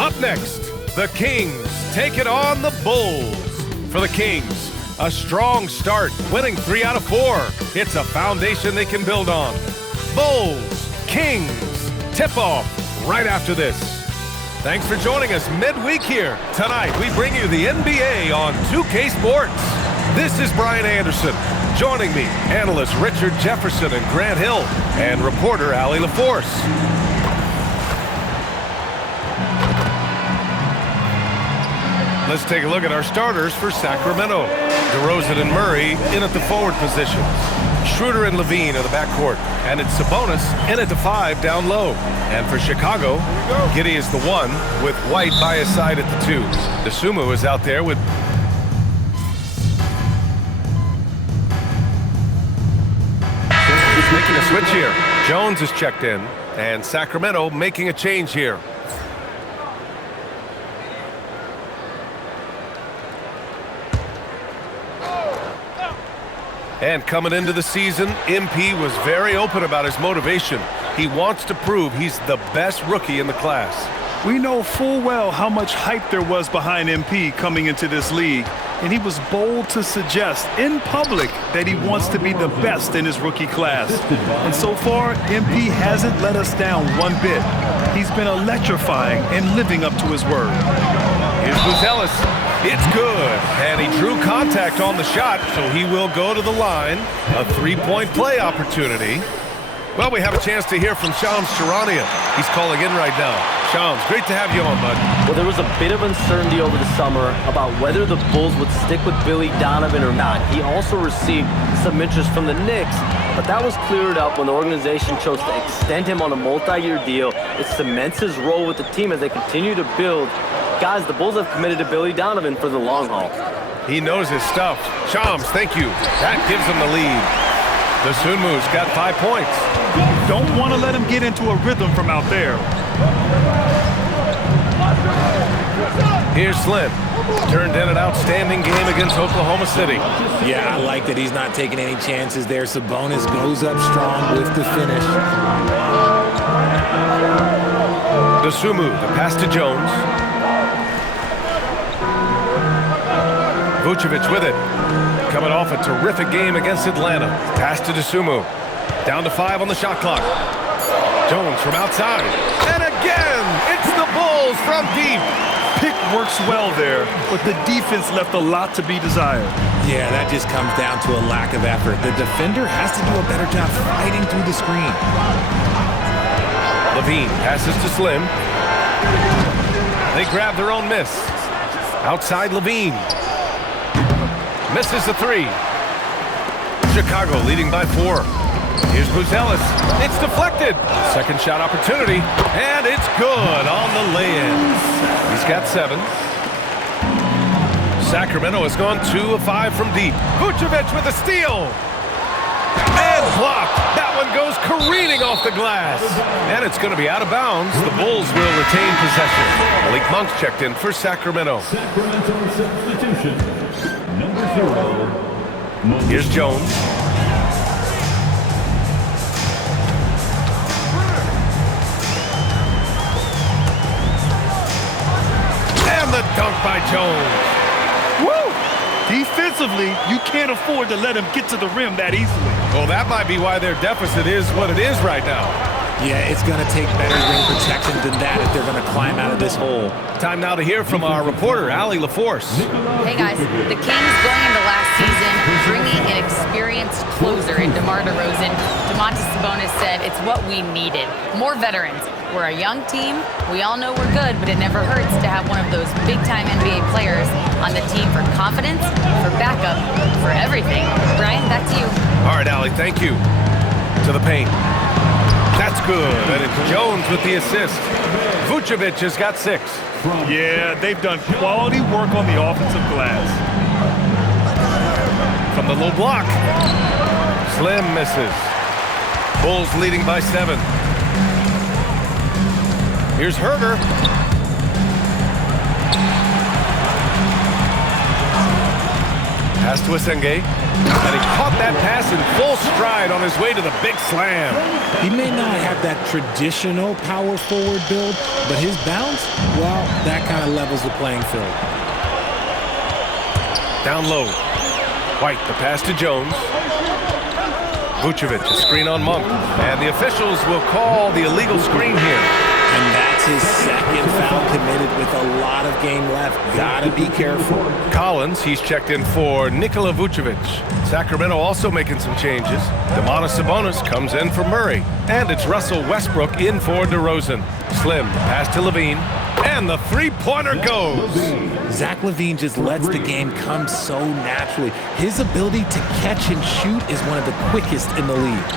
Up next, the Kings take it on the Bulls. For the Kings, a strong start, winning 3 out of 4. It's a foundation they can build on. Bulls, Kings, tip-off right after this. Thanks for joining us midweek here. Tonight, we bring you the NBA on 2K Sports. This is Brian Anderson. Joining me, analysts Richard Jefferson and Grant Hill, and reporter Allie LaForce. Let's take a look at our starters for Sacramento. DeRozan and Murray in at the forward positions. Schroeder and Levine in the backcourt. And it's Sabonis in at the 5 down low. And for Chicago, Giddey is the 1 with White by his side at the 2. Dosunmu is out there with... He's making a switch here. Jones is checked in. And Sacramento making a change here. And coming into the season, MP was very open about his motivation. He wants to prove he's the best rookie in the class. We know full well how much hype there was behind MP coming into this league, and he was bold to suggest in public that he wants to be the best in his rookie class. And so far, MP hasn't let us down one bit. He's been electrifying and living up to his word. Here's Buzelis. It's good, and he drew contact on the shot, so he will go to the line. A 3-point play opportunity. Well, we have a chance to hear from Shams Charania. He's calling in right now. Shams, great to have you on, bud. Well, there was a bit of uncertainty over the summer about whether the Bulls would stick with Billy Donovan or not. He also received some interest from the Knicks, but that was cleared up when the organization chose to extend him on a multi-year deal. It cements his role with the team as they continue to build. Guys, the Bulls have committed to Billy Donovan for the long haul. He knows his stuff. Shams, thank you. That gives him the lead. Dosunmu's got 5 points. Don't want to let him get into a rhythm from out there. Here's Slim. Turned in an outstanding game against Oklahoma City. Yeah, I like that he's not taking any chances there. Sabonis goes up strong with the finish. Dosunmu, the pass to Jones. Vucevic with it. Coming off a terrific game against Atlanta. Pass to Dosunmu. Down to 5 on the shot clock. Jones from outside. And again, it's the Bulls from deep. Pick works well there, but the defense left a lot to be desired. Yeah, that just comes down to a lack of effort. The defender has to do a better job fighting through the screen. Levine passes to Slim. They grab their own miss. Outside Levine. Misses the 3. Chicago leading by 4. Here's Buzelis. It's deflected. Second shot opportunity. And it's good on the lay-in. He's got 7. Sacramento has gone 2 of 5 from deep. Vucevic with a steal. And blocked. That one goes careening off the glass. And it's going to be out of bounds. The Bulls will retain possession. Malik Monk's checked in for Sacramento. Sacramento substitution. Number 0. Here's Jones. And the dunk by Jones. Woo! Defensively, you can't afford to let him get to the rim that easily. Well, that might be why their deficit is what it is right now. Yeah, it's going to take better rim protection than that if they're going to climb out of this hole. Time now to hear from our reporter, Allie LaForce. Hey guys, the Kings going into last season bringing an experienced closer in DeMar DeRozan. Domantas Sabonis said it's what we needed. More veterans. We're a young team. We all know we're good, but it never hurts to have one of those big-time NBA players on the team for confidence, for backup, for everything. Brian, back to you. All right, Allie, thank you. To the paint. That's good, and it's Jones with the assist. Vucevic has got 6. Yeah, they've done quality work on the offensive glass. From the low block. Slim misses. Bulls leading by 7. Here's Herder. Pass to Asenge. And he caught that pass in full stride on his way to the big slam. He may not have that traditional power forward build, but his bounce, well, that kind of levels the playing field. Down low. White, the pass to Jones. Vucevic, a screen on Monk. And the officials will call the illegal screen here. And that's his second foul committed with a lot of game left. Gotta be careful. Collins, he's checked in for Nikola Vucevic. Sacramento also making some changes. Domantas Sabonis comes in for Murray. And it's Russell Westbrook in for DeRozan. Slim, pass to Levine. And the three-pointer goes. Zach LaVine just lets the game come so naturally. His ability to catch and shoot is one of the quickest in the league.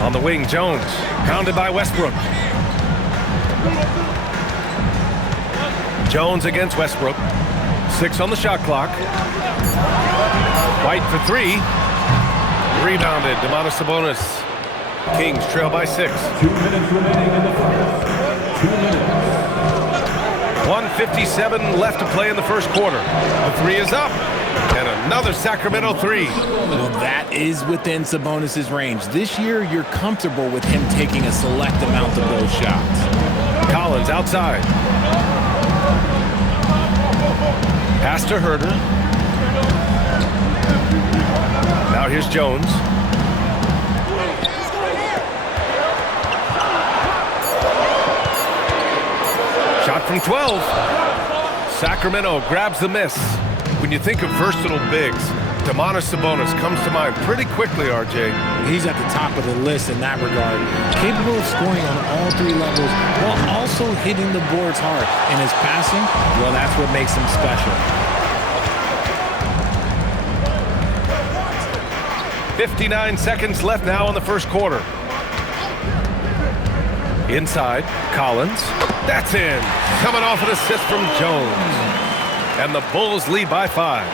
On the wing, Jones, pounded by Westbrook. Jones against Westbrook. 6 on the shot clock. White for 3. Rebounded, Domantas Sabonis. Kings trail by 6. 2 minutes remaining in the first. 2 minutes. 1:57 left to play in the first quarter. The 3 is up. And another Sacramento 3. Well, that is within Sabonis' range. This year, you're comfortable with him taking a select amount of those shots. Collins outside. Pass to Herter. Now here's Jones. Shot from 12. Sacramento grabs the miss. When you think of versatile bigs, Domantas Sabonis comes to mind pretty quickly, RJ. He's at the top of the list in that regard. Capable of scoring on all 3 levels while also hitting the boards hard. And his passing, well, that's what makes him special. 59 seconds left now in the first quarter. Inside, Collins. That's in. Coming off an assist from Jones. And the Bulls lead by 5.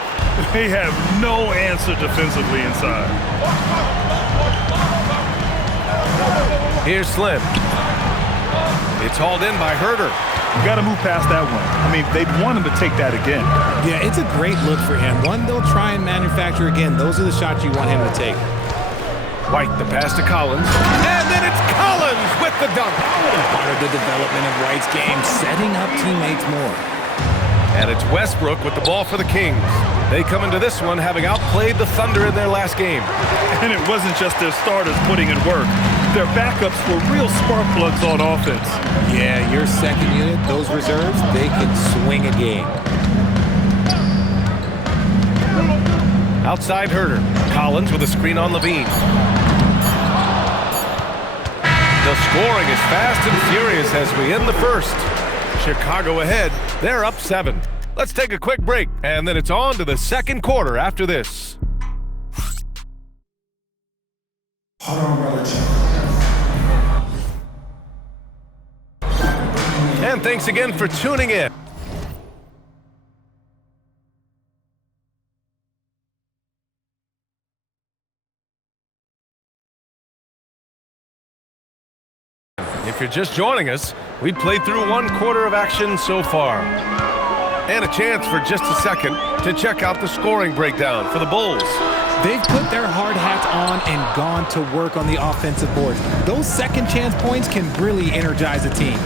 They have no answer defensively inside. Here's Slim. It's hauled in by Herter. You got to move past that one. I mean, they'd want him to take that again. Yeah, it's a great look for him. One they'll try and manufacture again. Those are the shots you want him to take. White, the pass to Collins. And then it's Collins with the dunk. Part of the development of White's game, setting up teammates more. And it's Westbrook with the ball for the Kings. They come into this one having outplayed the Thunder in their last game. And it wasn't just their starters putting in work. Their backups were real spark plugs on offense. Yeah, your second unit, those reserves, they can swing a game. Outside Herter. Collins with a screen on Levine. The scoring is fast and furious as we end the first. Chicago ahead. They're up 7. Let's take a quick break, and then it's on to the second quarter after this. And thanks again for tuning in. If you're just joining us, we played through 1 quarter of action so far. And a chance for just a second to check out the scoring breakdown for the Bulls. They've put their hard hats on and gone to work on the offensive boards. Those second chance points can really energize a team.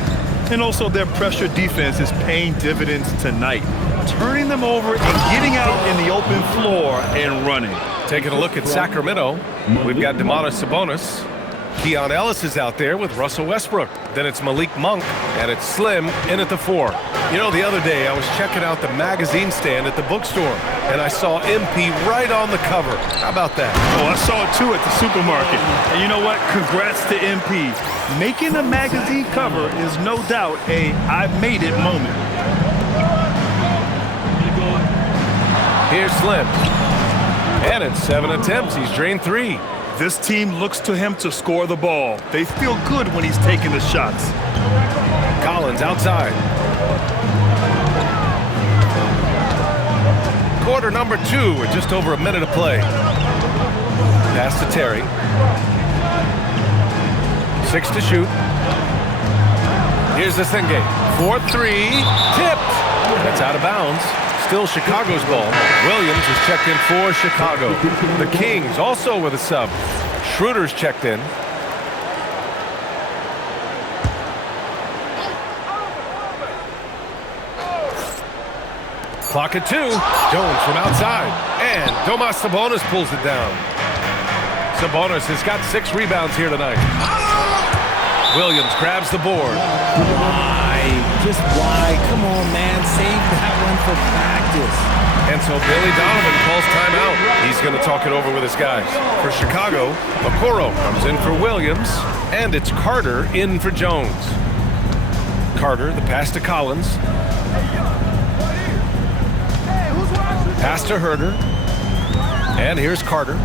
And also their pressure defense is paying dividends tonight, turning them over and getting out in the open floor and running. Taking a look at Sacramento, we've got Domantas Sabonis. Keon Ellis is out there with Russell Westbrook. Then it's Malik Monk, and it's Slim in at the 4. You know, the other day I was checking out the magazine stand at the bookstore, and I saw MP right on the cover. How about that? Oh, I saw it too at the supermarket. And you know what? Congrats to MP. Making a magazine cover is no doubt a I made it moment. Here's Slim. And in 7 attempts, he's drained 3. This team looks to him to score the ball. They feel good when he's taking the shots. Collins outside. Quarter number 2 with just over a minute to play. Pass to Terry. 6 to shoot. Here's the Senge. 4-3. Tipped. That's out of bounds. still Chicago's ball. Williams is checked in for Chicago. The Kings also with a sub. Schroeder's checked in. Clock at 2. Jones from outside. And Domas Sabonis pulls it down. Sabonis has got 6 rebounds here tonight. Williams grabs the board. Why? Just why? Come on, man. Save that one for practice. And so Billy Donovan calls timeout. He's going to talk it over with his guys. For Chicago, Okoro comes in for Williams. And it's Carter in for Jones. Carter, the pass to Collins. Pass to Herder. And here's Carter.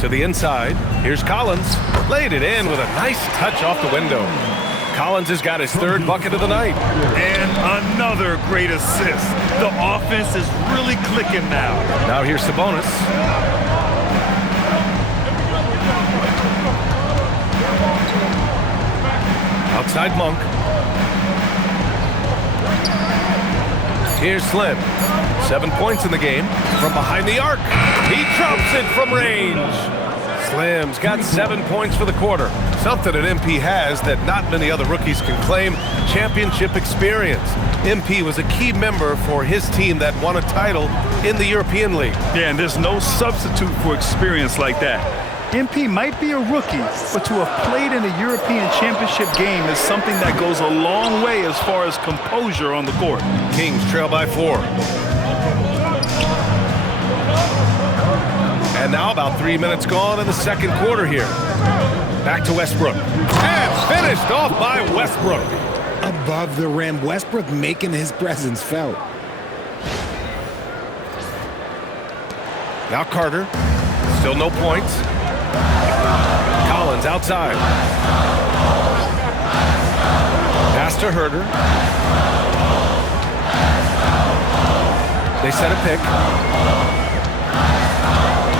To the inside. Here's Collins. Laid it in with a nice touch off the window. Collins has got his 3rd bucket of the night. And another great assist. The offense is really clicking now. Now here's Sabonis. Outside Monk. Here's Slim. 7 points in the game. From behind the arc. He drops it from range. Slim's got 7 points for the quarter. Something that MP has that not many other rookies can claim. Championship experience. MP was a key member for his team that won a title in the European League. Yeah, and there's no substitute for experience like that. MP might be a rookie, but to have played in a European Championship game is something that goes a long way as far as composure on the court. Kings trail by 4. And now about 3 minutes gone in the second quarter here. Back to Westbrook. And finished off by Westbrook. Above the rim, Westbrook making his presence felt. Now Carter. Still no points. Collins outside. Pass to Herder. They set a pick.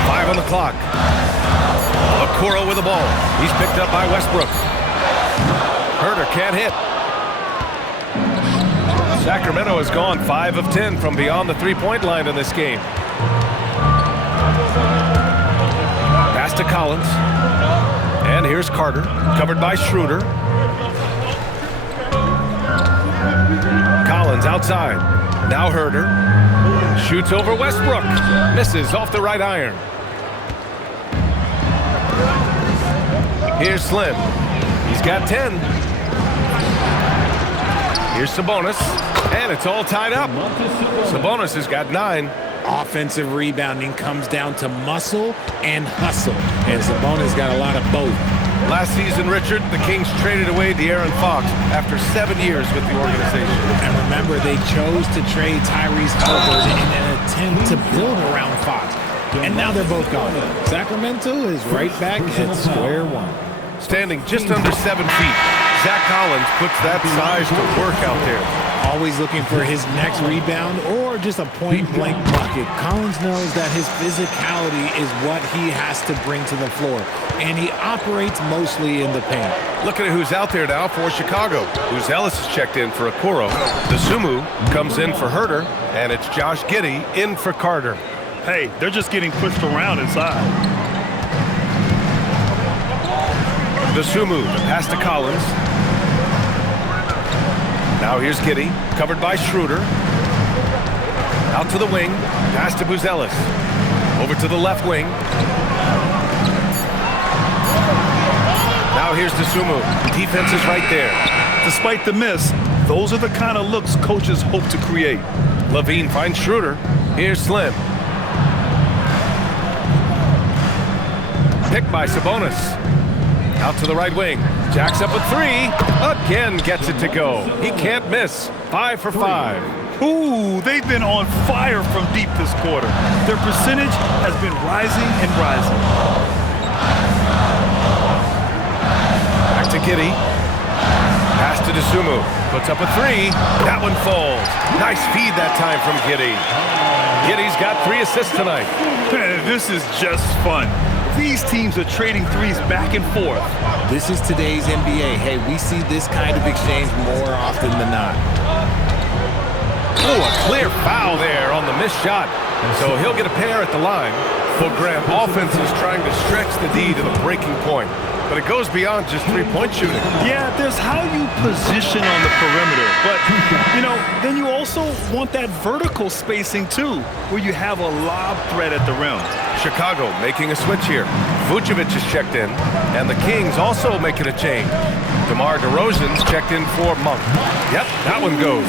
5 on the clock. Okoro with the ball. He's picked up by Westbrook. Herder can't hit. Sacramento has gone 5 of 10 from beyond the 3-point line in this game. Pass to Collins. And here's Carter, covered by Schroeder. Collins outside. Now Herder. Shoots over Westbrook. Misses off the right iron. Here's Slim. He's got 10. Here's Sabonis. And it's all tied up. Sabonis has got 9. Offensive rebounding comes down to muscle and hustle. And Sabonis got a lot of both. Last season, Richard, the Kings traded away De'Aaron Fox after 7 years with the organization. And remember, they chose to trade Tyrese Haliburton in an attempt to build around Fox. And now they're both gone. Sacramento is right back at square one. Standing just under 7 feet, Zach Collins puts that size to work out there. Always looking for his next rebound or just a point-blank bucket. Collins knows that his physicality is what he has to bring to the floor, and he operates mostly in the paint. Look at who's out there now for Chicago. Who's Ellis is checked in for Okoro. Dosunmu comes in for Herder, and it's Josh Giddey in for Carter. Hey, they're just getting pushed around inside. Dosunmu, the pass to Collins. Now here's Giddey, covered by Schroeder. Out to the wing, pass to Buzelis. Over to the left wing. Now here's Dosunmu. Defense is right there. Despite the miss, those are the kind of looks coaches hope to create. Levine finds Schroeder. Here's Slim. Picked by Sabonis. Out to the right wing. Jacks up a 3. Again gets it to go. He can't miss. 5 for 5. Ooh, they've been on fire from deep this quarter. Their percentage has been rising and rising. Back to Giddey. Pass to Dosunmu. Puts up a 3. That one falls. Nice feed that time from Giddey. Giddey's got 3 assists tonight. This is just fun. These teams are trading threes back and forth. This is today's NBA. Hey, we see this kind of exchange more often than not. Oh, a clear foul there on the missed shot. So he'll get a pair at the line. But Grant, offense is trying to stretch the D to the breaking point. But it goes beyond just three-point shooting. Yeah, there's how you position on the perimeter. But, then you also want that vertical spacing, too, where you have a lob threat at the rim. Chicago making a switch here. Vucevic is checked in. And the Kings also making a change. DeMar DeRozan's checked in for Monk. Yep, that one goes.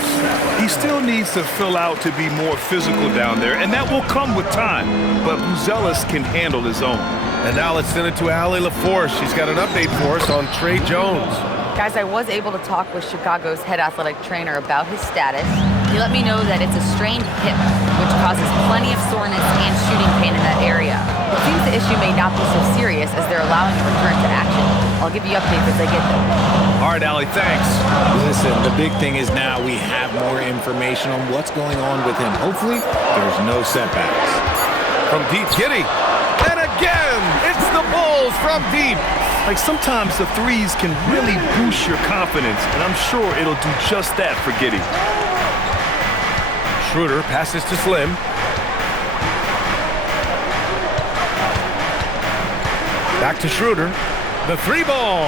He still needs to fill out to be more physical down there, and that will come with time. But Buzelis can handle his own. And now let's send it to Allie LaForce. She's got an update for us on Tre Jones. Guys, I was able to talk with Chicago's head athletic trainer about his status. He let me know that it's a strained hip, which causes plenty of soreness and shooting pain in that area. It seems the issue may not be so serious as they're allowing a return to action. I'll give you updates as I get them. All right, Allie, thanks. Listen, the big thing is now we have more information on what's going on with him. Hopefully, there's no setbacks. From deep, Giddey. And again, it's the Bulls from deep. Like, sometimes the threes can really boost your confidence, and I'm sure it'll do just that for Giddey. Schroeder passes to Slim. Back to Schroeder. The three ball.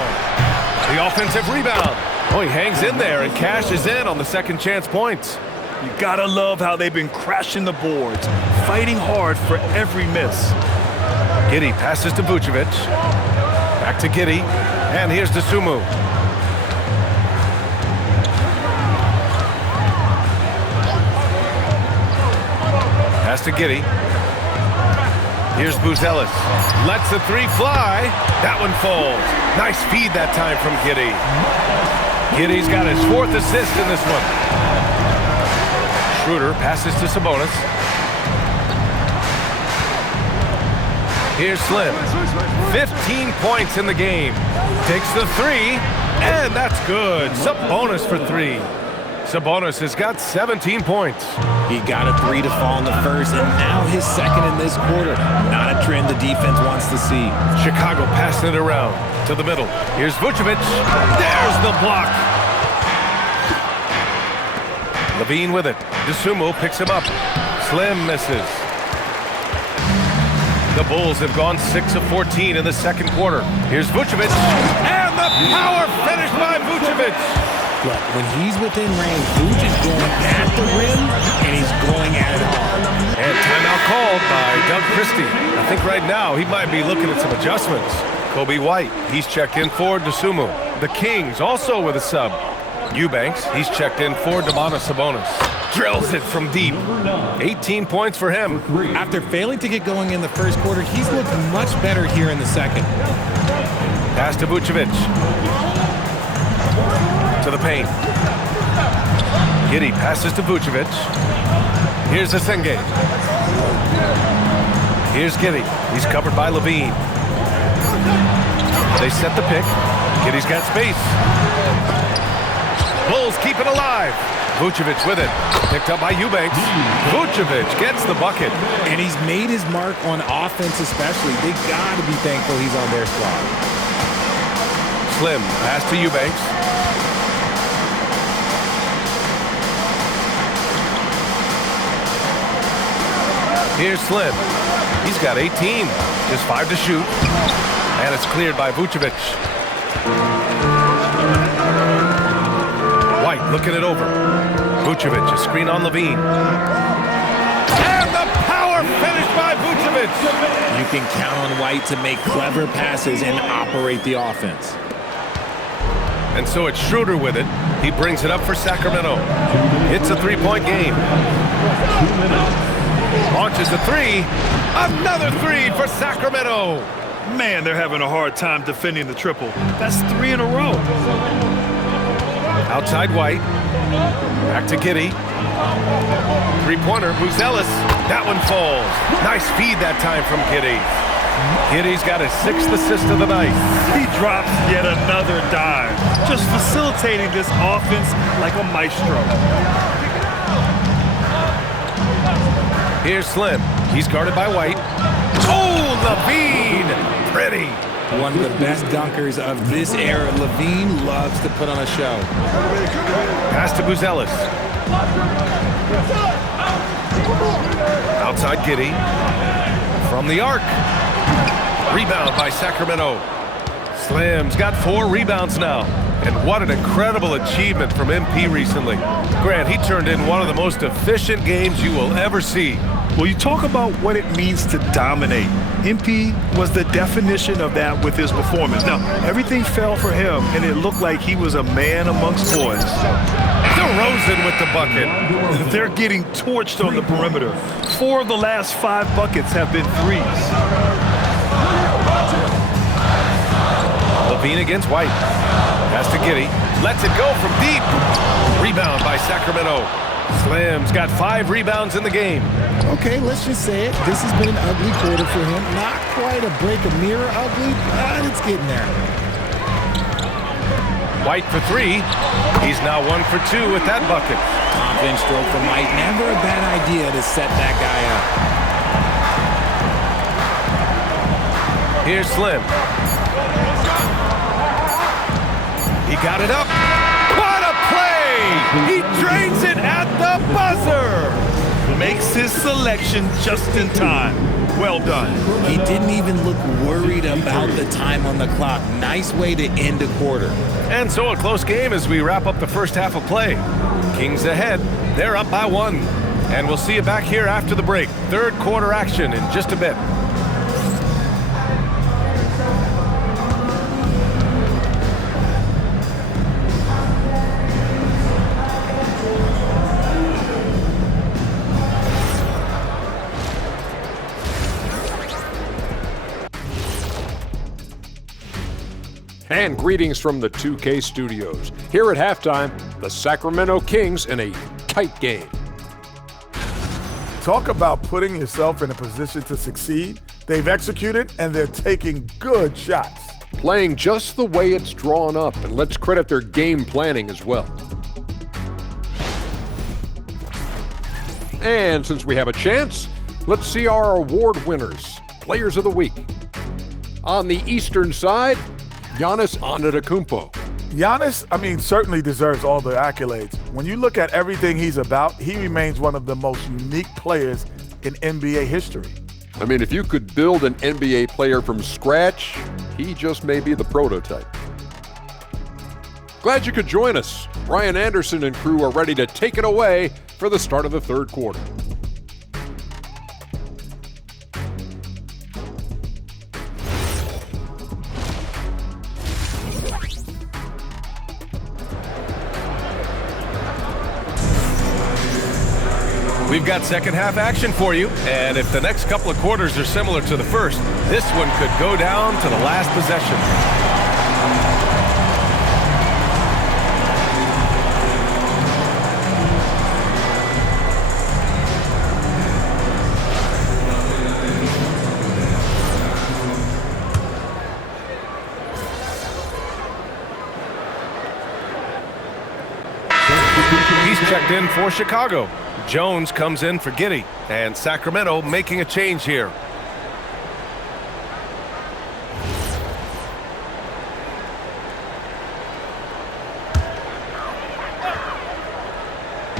The offensive rebound. Oh, he hangs in there and cashes in on the second chance points. You gotta love how they've been crashing the boards, fighting hard for every miss. Giddey passes to Vucevic. Back to Giddey. And here's Dosunmu. Pass to Giddey. Here's Buzelis. Lets the three fly. That one falls. Nice feed that time from Giddey. Giddey's got his fourth assist in this one. Schroeder passes to Sabonis. Here's Slim. 15 points in the game. Takes the three, and that's good. Sabonis for three. Sabonis has got 17 points. He got a three to fall in the first, and now his second in this quarter. Not a trend the defense wants to see. Chicago passing it around to the middle. Here's Vucevic. There's the block. Levine with it. Dosunmu picks him up. Slim misses. The Bulls have gone 6 of 14 in the second quarter. Here's Vucevic. And the power finish by Vucevic. Look, when he's within range, Vuce is going at the rim, and he's going at it hard. And timeout called by Doug Christie. I think right now he might be looking at some adjustments. Kobe White, he's checked in for Dosunmu. The Kings also with a sub. Eubanks, he's checked in for Domantas Sabonis. Drills it from deep. 18 points for him. After failing to get going in the first quarter, he's looked much better here in the second. Pass to Vucevic. To the paint. Giddey passes to Vucevic. Here's Asenge. Here's Giddey. He's covered by Levine. They set the pick. Giddey's got space. Bulls keep it alive. Vucevic with it. Picked up by Eubanks. Vucevic gets the bucket. And he's made his mark on offense especially. They got to be thankful he's on their squad. Slim pass to Eubanks. Here's Slim. He's got 18. Just 5 to shoot. And it's cleared by Vucevic. White looking it over. Vucevic, a screen on Levine. And the power finish by Vucevic. You can count on White to make clever passes and operate the offense. And so it's Schroeder with it. He brings it up for Sacramento. It's a three-point game. Launches the three. Another three for Sacramento. Man, they're having a hard time defending the triple. That's 3 in a row. Outside White. Back to Giddey. Three-pointer, Buzelis. That one falls. Nice feed that time from Giddey. Giddey's got his 6th assist of the night. He drops yet another dime, just facilitating this offense like a maestro. Here's Slim. He's guarded by White. Oh, Levine! Pretty. One of the best dunkers of this era. Levine loves to put on a show. Pass to Buzelis. Outside Giddey. From the arc. Rebound by Sacramento. Slim's got 4 rebounds now. And what an incredible achievement from MP recently. Grant, he turned in one of the most efficient games you will ever see. Well, you talk about what it means to dominate. MP was the definition of that with his performance. Now, everything fell for him, and it looked like he was a man amongst boys. DeRozan with the bucket. They're getting torched on the perimeter. 4 of the last 5 buckets have been threes. Levine against White. Pass to Giddey. Lets it go from deep. Rebound by Sacramento. Slim's got 5 rebounds in the game. Okay, let's just say it. This has been an ugly quarter for him. Not quite a break a mirror ugly, but it's getting there. White for 3. He's now 1 for 2 with that bucket. Confident stroke from White. Never a bad idea to set that guy up. Here's Slim. He got it up. What a play! He drains it at the buzzer! Makes his selection just in time. Well done. He didn't even look worried about the time on the clock. Nice way to end a quarter. And so a close game as we wrap up the first half of play. Kings ahead. They're up by 1. And we'll see you back here after the break. Third quarter action in just a bit. And greetings from the 2K studios. Here at halftime, the Sacramento Kings in a tight game. Talk about putting yourself in a position to succeed. They've executed, and they're taking good shots. Playing just the way it's drawn up, and let's credit their game planning as well. And since we have a chance, let's see our award winners, Players of the Week. On the Eastern side, Giannis Antetokounmpo. Giannis, certainly deserves all the accolades. When you look at everything he's about, he remains one of the most unique players in NBA history. If you could build an NBA player from scratch, he just may be the prototype. Glad you could join us. Brian Anderson and crew are ready to take it away for the start of the third quarter. We've got second half action for you, and if the next couple of quarters are similar to the first, this one could go down to the last possession. He's checked in for Chicago. Jones comes in for Giddey, and Sacramento making a change here.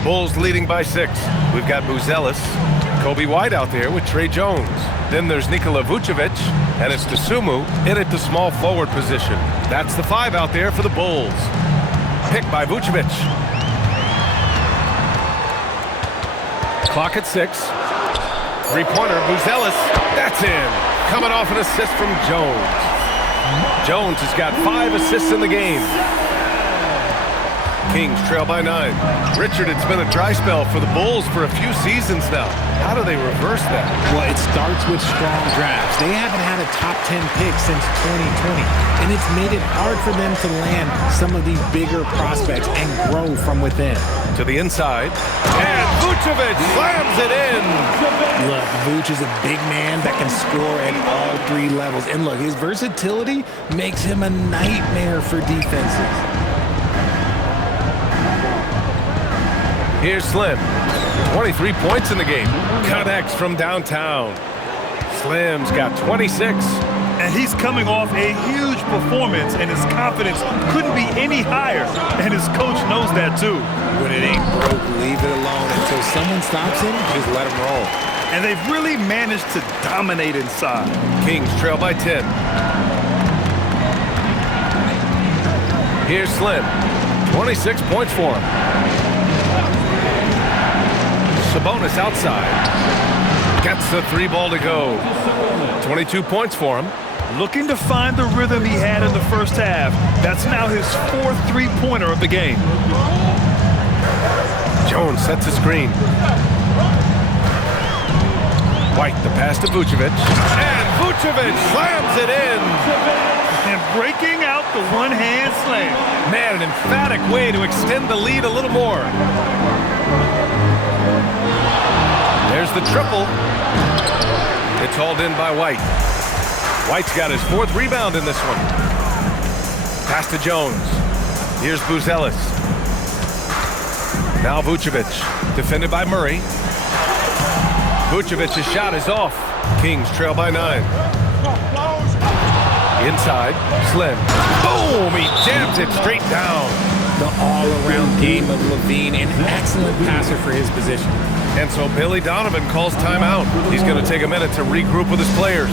Bulls leading by 6. We've got Buzelis, Kobe White out there with Trey Jones. Then there's Nikola Vucevic, and it's Dosunmu in at the small forward position. That's the 5 out there for the Bulls. Picked by Vucevic. Clock at 6. Three-pointer, Buzelis. That's in. Coming off an assist from Jones. Jones has got 5 assists in the game. Kings trail by 9. Richard, it's been a dry spell for the Bulls for a few seasons now. How do they reverse that? Well, it starts with strong drafts. They haven't had a top 10 pick since 2020, and it's made it hard for them to land some of these bigger prospects and grow from within. To the inside, and Vucevic slams it in. Look, Vuce is a big man that can score at all 3 levels. And look, his versatility makes him a nightmare for defenses. Here's Slim. 23 points in the game. Connects from downtown. Slim's got 26. And he's coming off a huge performance, and his confidence couldn't be any higher. And his coach knows that too. When it ain't broke, leave it alone. Until someone stops him, just let him roll. And they've really managed to dominate inside. Kings trail by 10. Here's Slim. 26 points for him. Sabonis outside. Gets the 3 ball to go. 22 points for him. Looking to find the rhythm he had in the first half. That's now his 4th three-pointer of the game. Jones sets a screen. White, the pass to Vucevic. And Vucevic slams it in. And breaking out the one-hand slam. Man, an emphatic way to extend the lead a little more. There's the triple. It's hauled in by White. White's got his 4th rebound in this one. Pass to Jones. Here's Buzelis. Now Vucevic, defended by Murray. Vucevic's shot is off. Kings trail by 9. Inside, Slim. Boom! He jams it straight down. The all-around game of Levine, an excellent passer for his position. And so Billy Donovan calls timeout. He's going to take a minute to regroup with his players.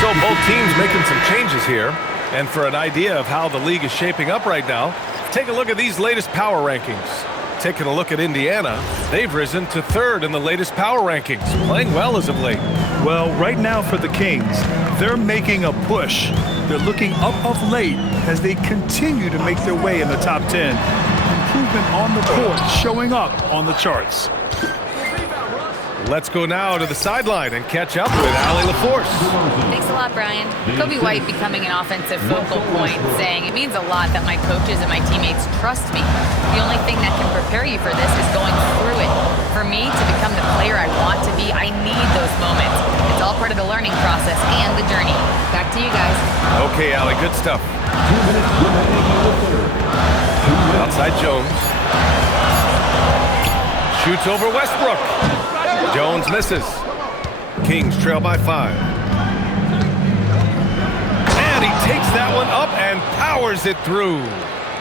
So both teams making some changes here. And for an idea of how the league is shaping up right now, take a look at these latest power rankings. Taking a look at Indiana, they've risen to 3rd in the latest power rankings, playing well as of late. Well, right now for the Kings, they're making a push. They're looking up of late as they continue to make their way in the top 10. Improvement on the court showing up on the charts. Let's go now to the sideline and catch up with Allie LaForce. Thanks a lot, Brian. Kobe White becoming an offensive focal point, saying it means a lot that my coaches and my teammates trust me. The only thing that can prepare you for this is going through it. For me to become the player I want to be, I need those moments. It's all part of the learning process and the journey. Back to you guys. Okay, Allie, good stuff. Outside Jones. Shoots over Westbrook. Jones misses. Kings trail by 5. And he takes that one up and powers it through.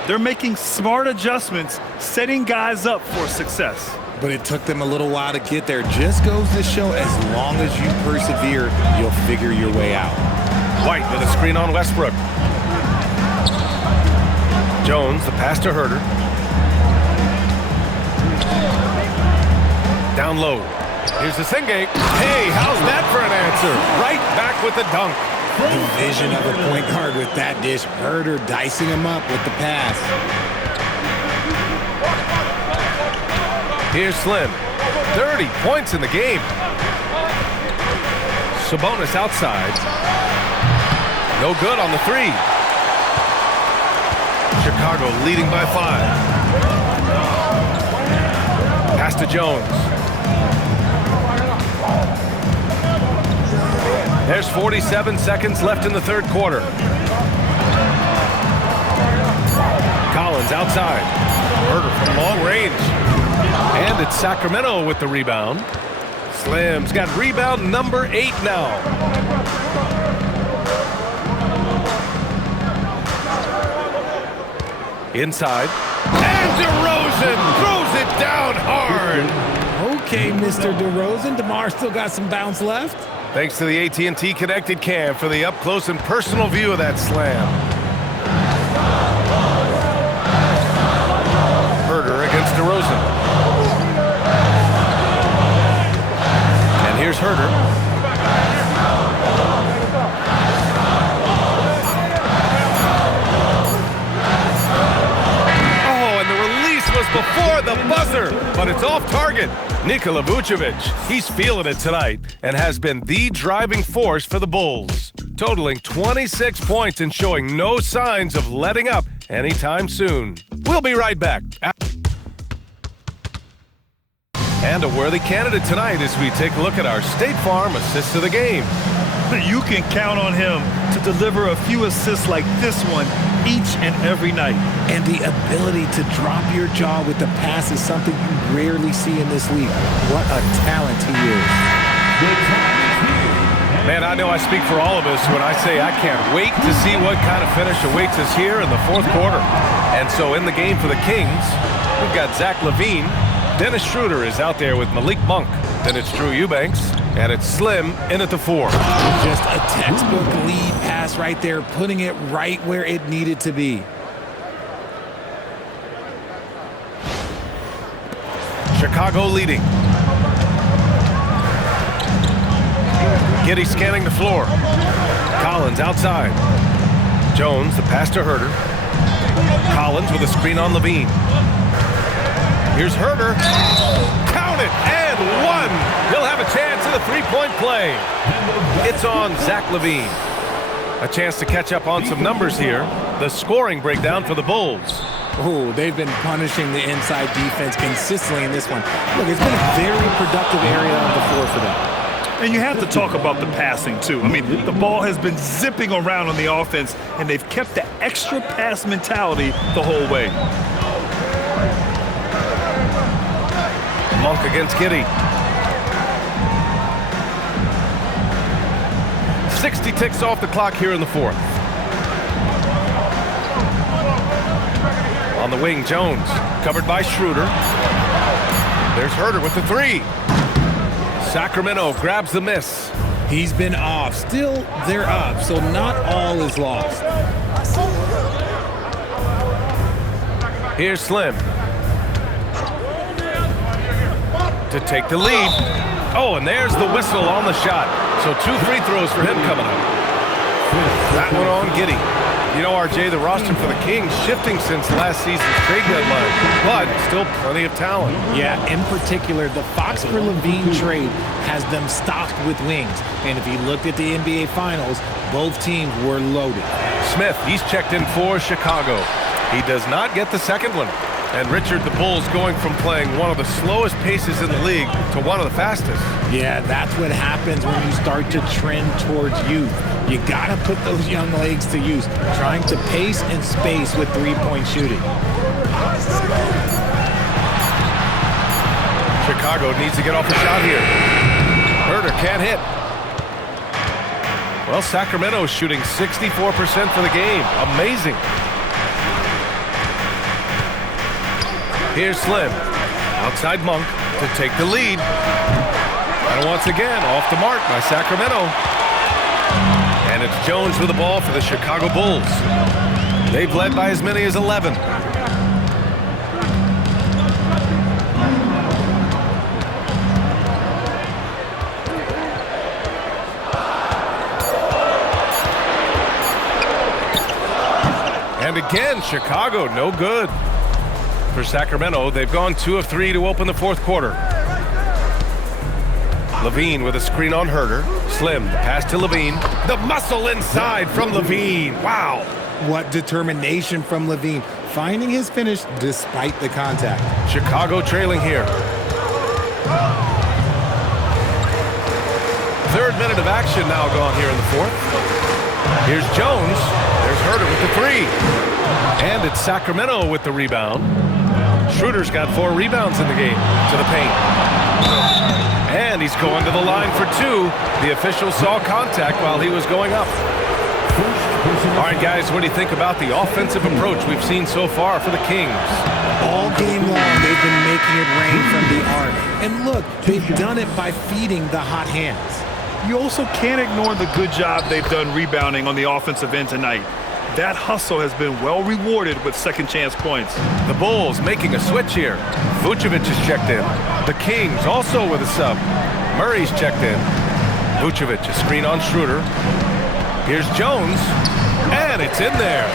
They're making smart adjustments, setting guys up for success. But it took them a little while to get there. Just goes to show as long as you persevere, you'll figure your way out. White with a screen on Westbrook. Jones, the pass to Herter. Down low. Here's the Singate. Hey, how's that for an answer? Right back with the dunk. The vision of a point guard with that dish. Herter dicing him up with the pass. Here's Slim. 30 points in the game. Sabonis outside. No good on the 3. Chicago leading by 5. Pass to Jones. There's 47 seconds left in the 3rd quarter. Collins outside. Herter from long range. And it's Sacramento with the rebound. Slim's got rebound number 8 now. Inside. And DeRozan throws it down hard. Okay, Mr. DeRozan. DeMar still got some bounce left. Thanks to the AT&T Connected Cam for the up-close and personal view of that slam. Herter against DeRozan. And here's Herter. Oh, and the release was before the buzzer, but it's off target. Nikola Vucevic, he's feeling it tonight and has been the driving force for the Bulls, totaling 26 points and showing no signs of letting up anytime soon. We'll be right back. And a worthy candidate tonight as we take a look at our State Farm assist of the game. You can count on him to deliver a few assists like this one each and every night. And the ability to drop your jaw with the pass is something you rarely see in this league. What a talent he is. Man, I know I speak for all of us when I say I can't wait to see what kind of finish awaits us here in the fourth quarter. And so in the game for the Kings, we've got Zach LaVine. Dennis Schroeder is out there with Malik Monk. Then it's Drew Eubanks, and it's Slim in at the 4. Just a textbook lead pass right there, putting it right where it needed to be. Chicago leading. Giddey scanning the floor. Collins outside. Jones, the pass to Herter. Collins with a screen on LaVine. Here's Herter. Count it, and one. He'll have a chance at a three-point play. It's on Zach LaVine. A chance to catch up on some numbers here. The scoring breakdown for the Bulls. Oh, they've been punishing the inside defense consistently in this one. Look, it's been a very productive area on the floor for them. And you have to talk about the passing, too. I mean, the ball has been zipping around on the offense, and they've kept the extra pass mentality the whole way. Monk against Giddey. 60 ticks off the clock here in the fourth. On the wing, Jones, covered by Schroeder. There's Herter with the 3. Sacramento grabs the miss. He's been off. Still, they're up, so not all is lost. Here's Slim to take the lead. Oh, and there's the whistle on the shot. So 2 free throws for him coming up. That one on Giddey. You know, RJ, the roster for the Kings shifting since last season's trade deadline, but still plenty of talent. Yeah, in particular, the Fox for LaVine trade has them stocked with wings. And if you looked at the NBA Finals, both teams were loaded. Smith, he's checked in for Chicago. He does not get the second one. And Richard, the Bulls going from playing one of the slowest paces in the league to one of the fastest. Yeah, that's what happens when you start to trend towards youth. You gotta put those young legs to use, trying to pace and space with three-point shooting. Chicago needs to get off the shot here. Herter can't hit. Well, Sacramento is shooting 64% for the game. Amazing. Here's Slim. Outside Monk to take the lead. And once again, off the mark by Sacramento. And it's Jones with the ball for the Chicago Bulls. They've led by as many as 11. And again, Chicago, no good. For Sacramento, they've gone 2 of 3 to open the fourth quarter. LaVine with a screen on Herter. Slim, the pass to LaVine. The muscle inside from LaVine. Wow. What determination from LaVine, finding his finish despite the contact. Chicago trailing here. 3rd minute of action now gone here in the fourth. Here's Jones. There's Herter with the 3. And it's Sacramento with the rebound. Schroeder's got 4 rebounds in the game to the paint. And he's going to the line for 2. The official saw contact while he was going up. All right, guys, what do you think about the offensive approach we've seen so far for the Kings? All game long, they've been making it rain from the arc. And look, they've done it by feeding the hot hands. You also can't ignore the good job they've done rebounding on the offensive end tonight. That hustle has been well rewarded with second chance points. The Bulls making a switch here. Vucevic is checked in. The Kings also with a sub. Murray's checked in. Vucevic, a screen on Schroeder. Here's Jones, and it's in there.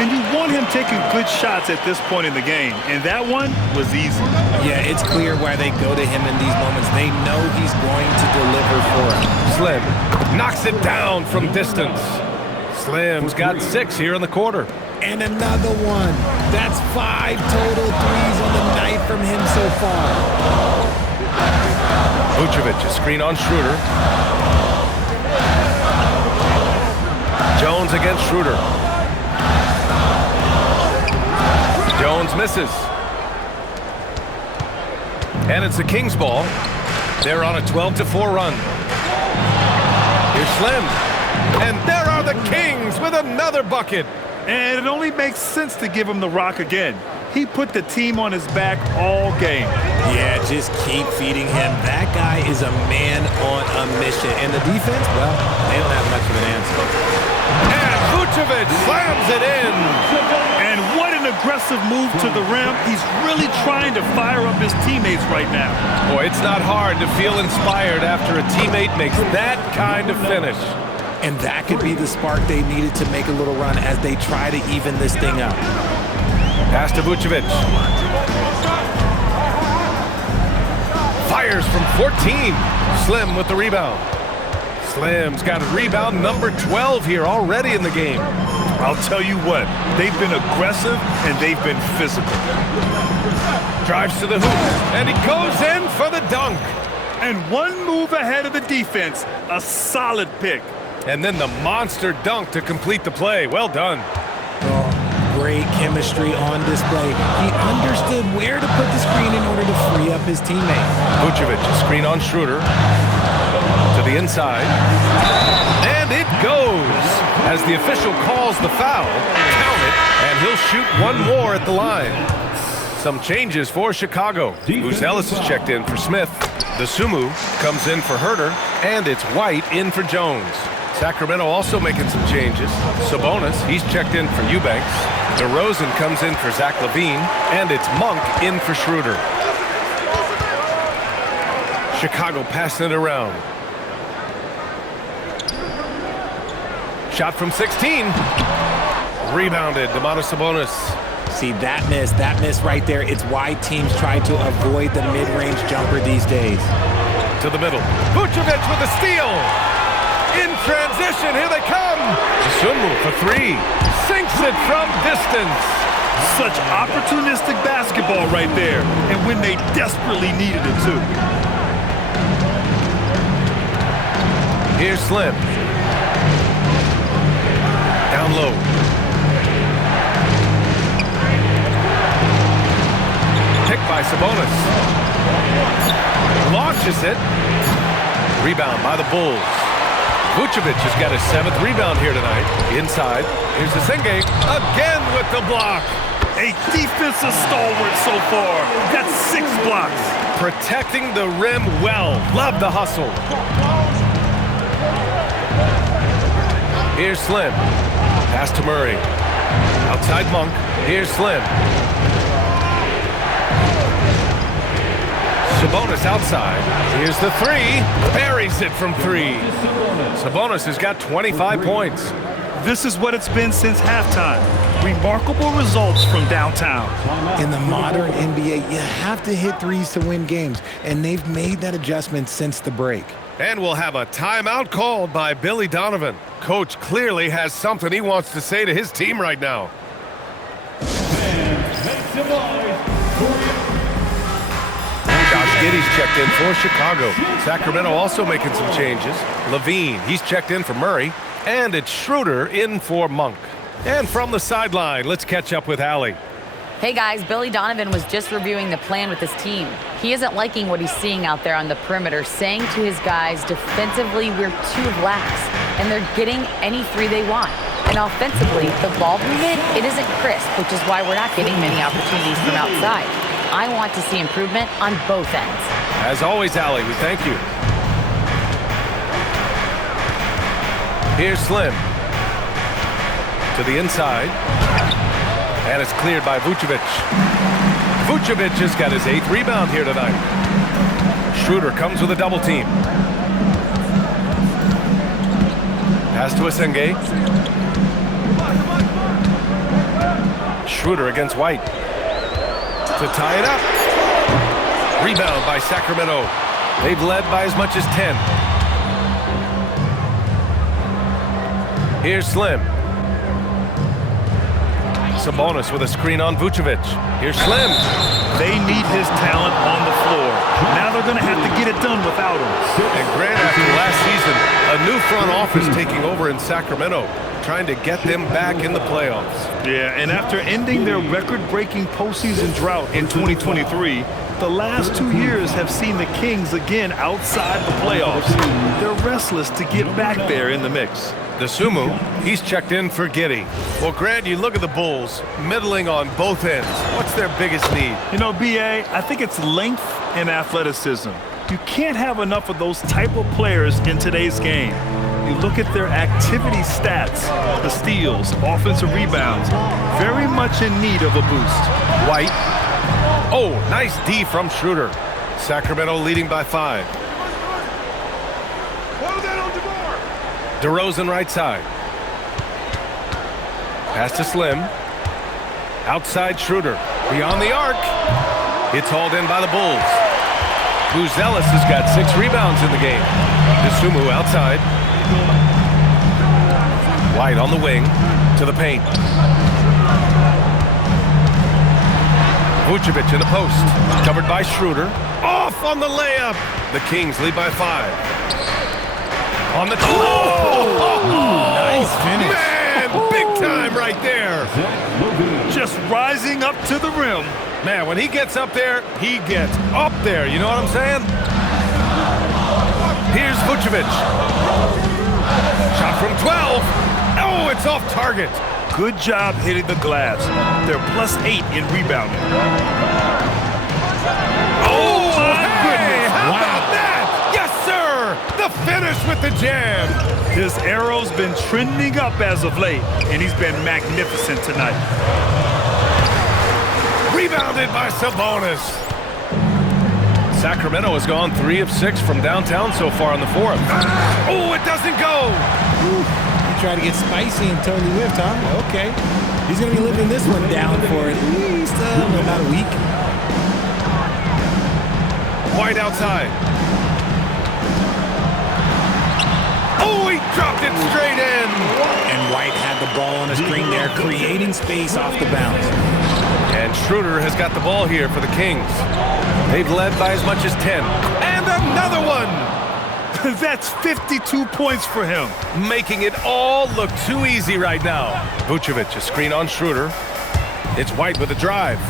And you want him taking good shots at this point in the game, and that one was easy. Yeah, it's clear why they go to him in these moments. They know he's going to deliver for them. Slim knocks it down from distance. Slim's got 6 here in the quarter. And another one. That's 5 total threes on the night from him so far. Vucevic, a screen on Schroeder. Jones against Schroeder. Jones misses. And it's the Kings ball. They're on a 12-4 run. Here's Slim. And there are the Kings with another bucket. And it only makes sense to give him the rock again. He put the team on his back all game. Yeah, just keep feeding him. That guy is a man on a mission. And the defense, well, they don't have much of an answer. And Vucevic slams it in. And what an aggressive move to the rim. He's really trying to fire up his teammates right now. Boy, it's not hard to feel inspired after a teammate makes that kind of finish. And that could be the spark they needed to make a little run as they try to even this thing up. Pass to Vucevic. Fires from 14. Slim with the rebound. Slim's got a rebound number 12 here already in the game. I'll tell you what, they've been aggressive and they've been physical. Drives to the hoop, and he goes in for the dunk. And one move ahead of the defense, a solid pick. And then the monster dunk to complete the play. Well done. Oh, great chemistry on display. He understood where to put the screen in order to free up his teammate. Vucevic, screen on Schroeder. To the inside. And it goes. As the official calls the foul, count it, and he'll shoot one more at the line. Some changes for Chicago. Moose Ellis is checked in for Smith. The Sumu comes in for Herter, and it's White in for Jones. Sacramento also making some changes. Sabonis, he's checked in for Eubanks. DeRozan comes in for Zach LaVine, and it's Monk in for Schroeder. Chicago passing it around. Shot from 16. Rebounded, Domantas Sabonis. See, that miss right there. It's why teams try to avoid the mid-range jumper these days. To the middle. Vucevic with a steal. In transition, here they come. Sumu for three. Sinks it from distance. Such opportunistic basketball right there. And when they desperately needed it too. Here's Slim. Down low. Picked by Sabonis. Launches it. Rebound by the Bulls. Vucevic has got his 7th rebound here tonight. Inside. Here's Senge. Again with the block. A defensive stalwart so far. That's 6 blocks. Protecting the rim well. Love the hustle. Here's Slim. Pass to Murray. Outside Monk. Here's Slim. Sabonis outside. Here's the three. Buries it from 3. Sabonis has got 25 points. This is what it's been since halftime. Remarkable results from downtown. In the modern NBA, you have to hit threes to win games, and they've made that adjustment since the break. And we'll have a timeout called by Billy Donovan. Coach clearly has something he wants to say to his team right now. Josh Giddey's checked in for Chicago. Sacramento also making some changes. LaVine, he's checked in for Murray. And it's Schroeder in for Monk. And from the sideline, let's catch up with Allie. Hey guys, Billy Donovan was just reviewing the plan with his team. He isn't liking what he's seeing out there on the perimeter, saying to his guys, defensively, we're too lax, and they're getting any 3 they want. And offensively, the ball movement, it isn't crisp, which is why we're not getting many opportunities from outside. I want to see improvement on both ends. As always, Allie, we thank you. Here's Slim. To the inside. And it's cleared by Vucevic. Vucevic has got his 8th rebound here tonight. Schroeder comes with a double team. Pass to Senge. Schroeder against White. To tie it up. Rebound by Sacramento. They've led by as much as 10. Here's Slim. Sabonis with a screen on Vucevic. Here's Slim. They need his talent on the floor. Now they're going to have to get it done without him. And Grant, after last season, a new front office taking over in Sacramento, trying to get them back in the playoffs. Yeah, and after ending their record-breaking postseason drought in 2023, but the last 2 years have seen the Kings again outside the playoffs. They're restless to get back there in the mix. Dosunmu, he's checked in for Giddey. Well, Grant, you look at the Bulls, middling on both ends. What's their biggest need? You know, B.A., I think it's length and athleticism. You can't have enough of those type of players in today's game. You look at their activity stats, the steals, offensive rebounds, very much in need of a boost. White. Oh, nice D from Schroeder. Sacramento leading by 5. DeRozan right side. Pass to Slim. Outside Schroeder. Beyond the arc. It's hauled in by the Bulls. Buzelis has got 6 rebounds in the game. Dosunmu outside. White on the wing. To the paint. Vucevic in the post. Covered by Schroeder. Off on the layup. The Kings lead by 5. On the Nice finish. Man, big time right there. Just rising up to the rim. Man, when he gets up there, he gets up there. You know what I'm saying? Here's Vucevic. Shot from 12. Oh, it's off target. Good job hitting the glass. They're +8 in rebounding. Oh, my goodness. How Wow. about that? Yes, sir. The finish with the jam. His arrow's been trending up as of late, and he's been magnificent tonight. Rebounded by Sabonis. Sacramento has gone 3 of 6 from downtown so far in the 4th. Oh, it doesn't go. You try to get spicy and Tony whiffed, huh? Okay. He's going to be living this one down for at least about a week. White outside. Oh, he dropped it straight in. And White had the ball on the screen there, creating space off the bounce. And Schroeder has got the ball here for the Kings. They've led by as much as 10. And another one! That's 52 points for him. Making it all look too easy right now. Vucevic, a screen on Schroeder. It's White with a drive.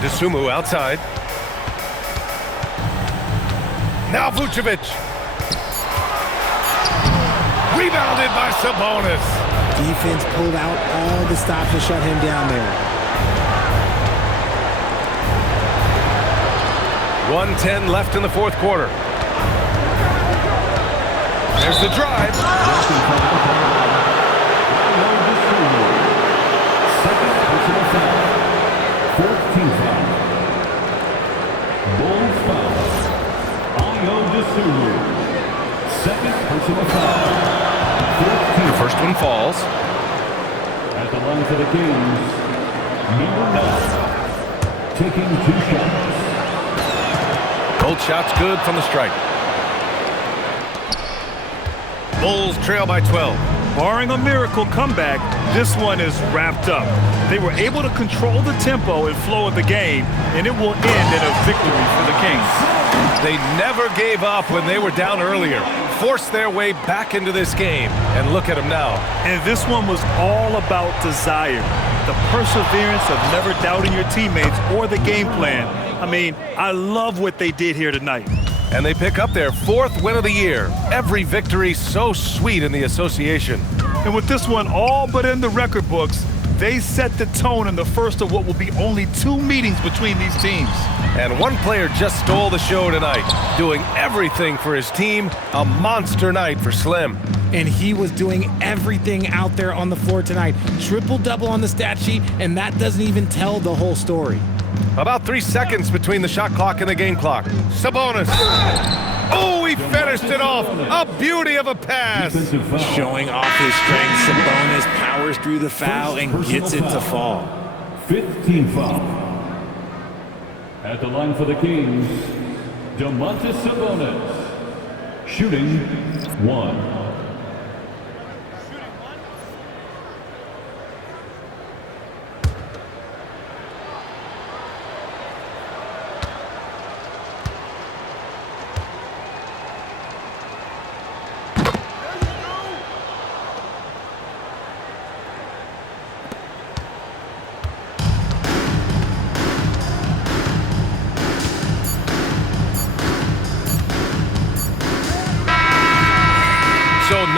Dosunmu outside. Now Vucevic. Rebounded by Sabonis. Defense pulled out all the stops to shut him down there. 1:10 left in the 4th quarter. There's the drive. Second personal foul. 14th foul. Bulls foul. Ayo Dosunmu. Second personal foul. The first one falls. At the line for the Kings, number 9, taking 2 shots. Both shots good from the strike. Bulls trail by 12. Barring a miracle comeback, this one is wrapped up. They were able to control the tempo and flow of the game, and it will end in a victory for the Kings. They never gave up when they were down earlier. Forced their way back into this game. And look at them now. And this one was all about desire. The perseverance of never doubting your teammates or the game plan. I mean, I love what they did here tonight. And they pick up their 4th win of the year. Every victory so sweet in the association. And with this one all but in the record books, they set the tone in the first of what will be only 2 meetings between these teams. And one player just stole the show tonight, doing everything for his team. A monster night for Slim. And he was doing everything out there on the floor tonight. Triple-double on the stat sheet, and that doesn't even tell the whole story. About 3 seconds between the shot clock and the game clock. Sabonis. Oh, he finished it off. A beauty of a pass. Defensive foul. Showing off his strength, Sabonis powers through the foul and gets it to fall. 15th foul. At the line for the Kings, Domantas Sabonis. Shooting 1.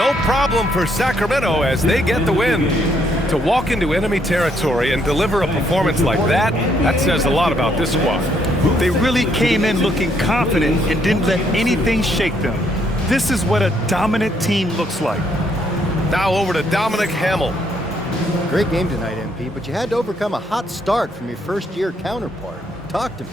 no problem for Sacramento as they get the win. To walk into enemy territory and deliver a performance like that says a lot about this squad. They really came in looking confident and didn't let anything shake them. This is what a dominant team looks like. Now over to Dominic Hamill. Great game tonight, MP, but you had to overcome a hot start from your first-year counterpart. Talk to me.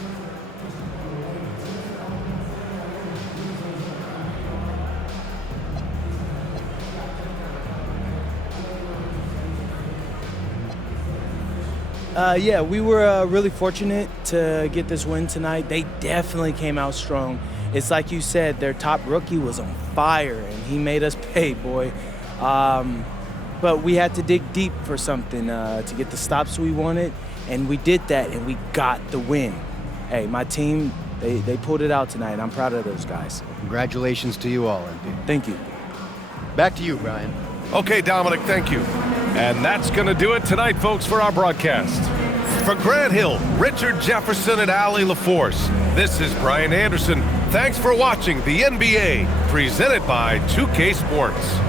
Yeah, we were really fortunate to get this win tonight. They definitely came out strong. It's like you said, their top rookie was on fire, and he made us pay, boy. But we had to dig deep for something to get the stops we wanted, and we did that, and we got the win. Hey, my team, they pulled it out tonight. I'm proud of those guys. Congratulations to you all, MP. Thank you. Back to you, Brian. Okay, Dominic, thank you. And that's going to do it tonight, folks, for our broadcast. For Grant Hill, Richard Jefferson, and Allie LaForce, this is Brian Anderson. Thanks for watching the NBA, presented by 2K Sports.